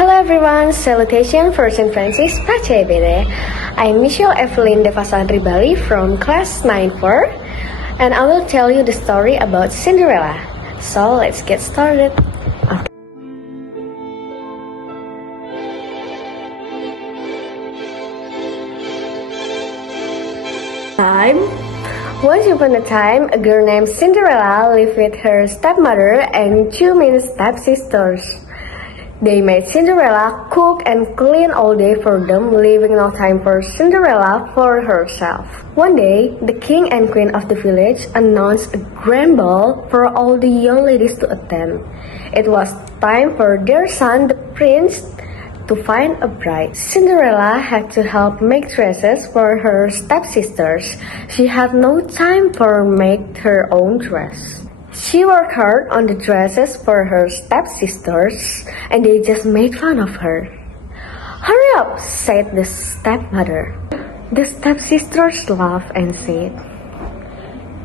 Hello everyone, salutation for St. Francis Pace Bede. I'm Michelle Evelyn Devasandri Bali from class 9-4 and I will tell you the story about Cinderella. So let's get started. Once upon a time, a girl named Cinderella lived with her stepmother and two main stepsisters. They made Cinderella cook and clean all day for them, leaving no time for Cinderella for herself. One day, the king and queen of the village announced a grand ball for all the young ladies to attend. It was time for their son, the prince, to find a bride. Cinderella had to help make dresses for her stepsisters. She had no time for make her own dress. She worked hard on the dresses for her stepsisters, and they just made fun of her. "Hurry up," said the stepmother. The stepsisters laughed and said,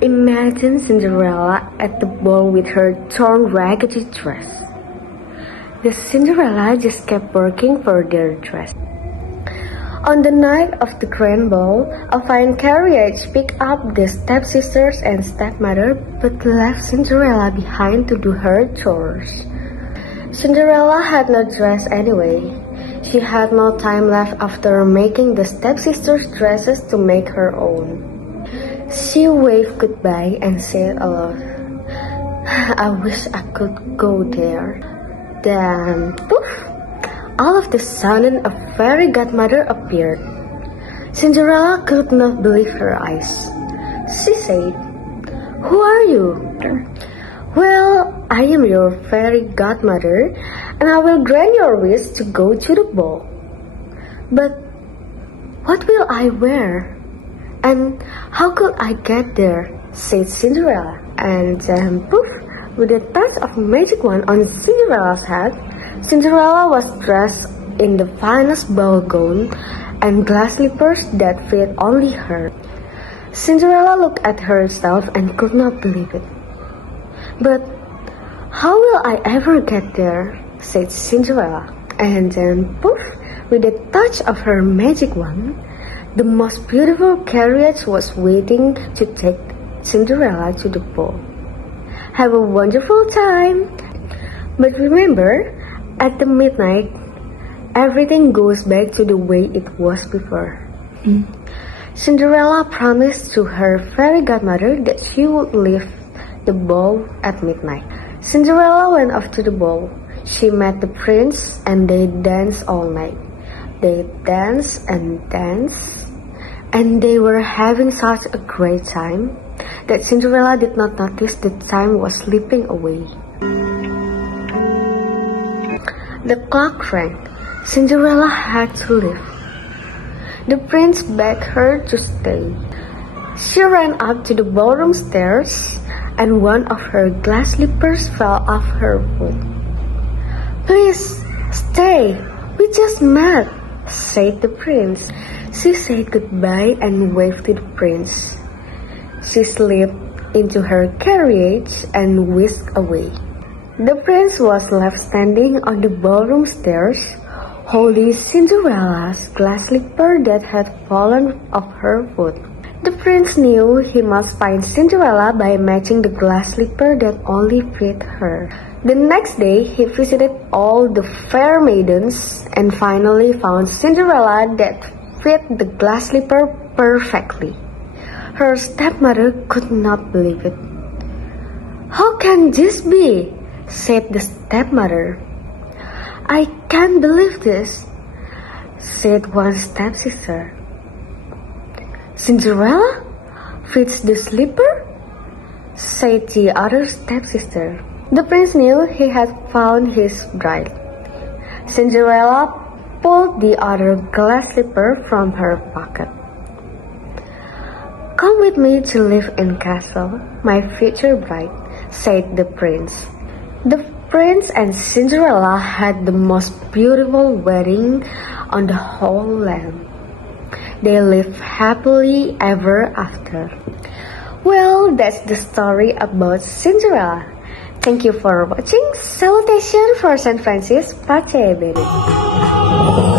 "Imagine Cinderella at the ball with her torn raggedy dress." The Cinderella just kept working for their dress. On the night of the grand ball, a fine carriage picked up the stepsisters and stepmother but left Cinderella behind to do her chores. Cinderella had no dress anyway. She had no time left after making the stepsisters' dresses to make her own. She waved goodbye and said aloud, "I wish I could go there." Then, poof! All of a sudden, a fairy godmother appeared. Cinderella could not believe her eyes. She said, "Who are you?" "Well, I am your fairy godmother, and I will grant your wish to go to the ball. But what will I wear? And how could I get there?" said Cinderella. And then, poof! With a touch of magic wand on Cinderella's head, Cinderella was dressed in the finest ball gown and glass slippers that fit only her. Cinderella looked at herself and could not believe it. "But how will I ever get there?" said Cinderella. And then, poof! With a touch of her magic wand, the most beautiful carriage was waiting to take Cinderella to the ball. Have a wonderful time! But remember, at the midnight, everything goes back to the way it was before. Cinderella promised to her fairy godmother that she would leave the ball at midnight. Cinderella went off to the ball. She met the prince and they danced all night. They danced, and they were having such a great time that Cinderella did not notice the time was slipping away. The clock rang. Cinderella had to leave. The prince begged her to stay. She ran up to the ballroom stairs, and one of her glass slippers fell off her foot. "Please, stay. We just met," said the prince. She said goodbye and waved to the prince. She slipped into her carriage and whisked away. The prince was left standing on the ballroom stairs, holding Cinderella's glass slipper that had fallen off her foot. The prince knew he must find Cinderella by matching the glass slipper that only fit her. The next day, he visited all the fair maidens and finally found Cinderella that fit the glass slipper perfectly. Her stepmother could not believe it. "How can this be?" said the stepmother. "I can't believe this," said one stepsister. "Cinderella fits the slipper?" said the other stepsister. The prince knew he had found his bride. Cinderella pulled the other glass slipper from her pocket. "Come with me to live in castle, my future bride," said the prince. The prince and Cinderella had the most beautiful wedding on the whole land. They lived happily ever after. Well, that's the story about Cinderella. Thank you for watching. Salutation for Saint Francis, Pace Benedict.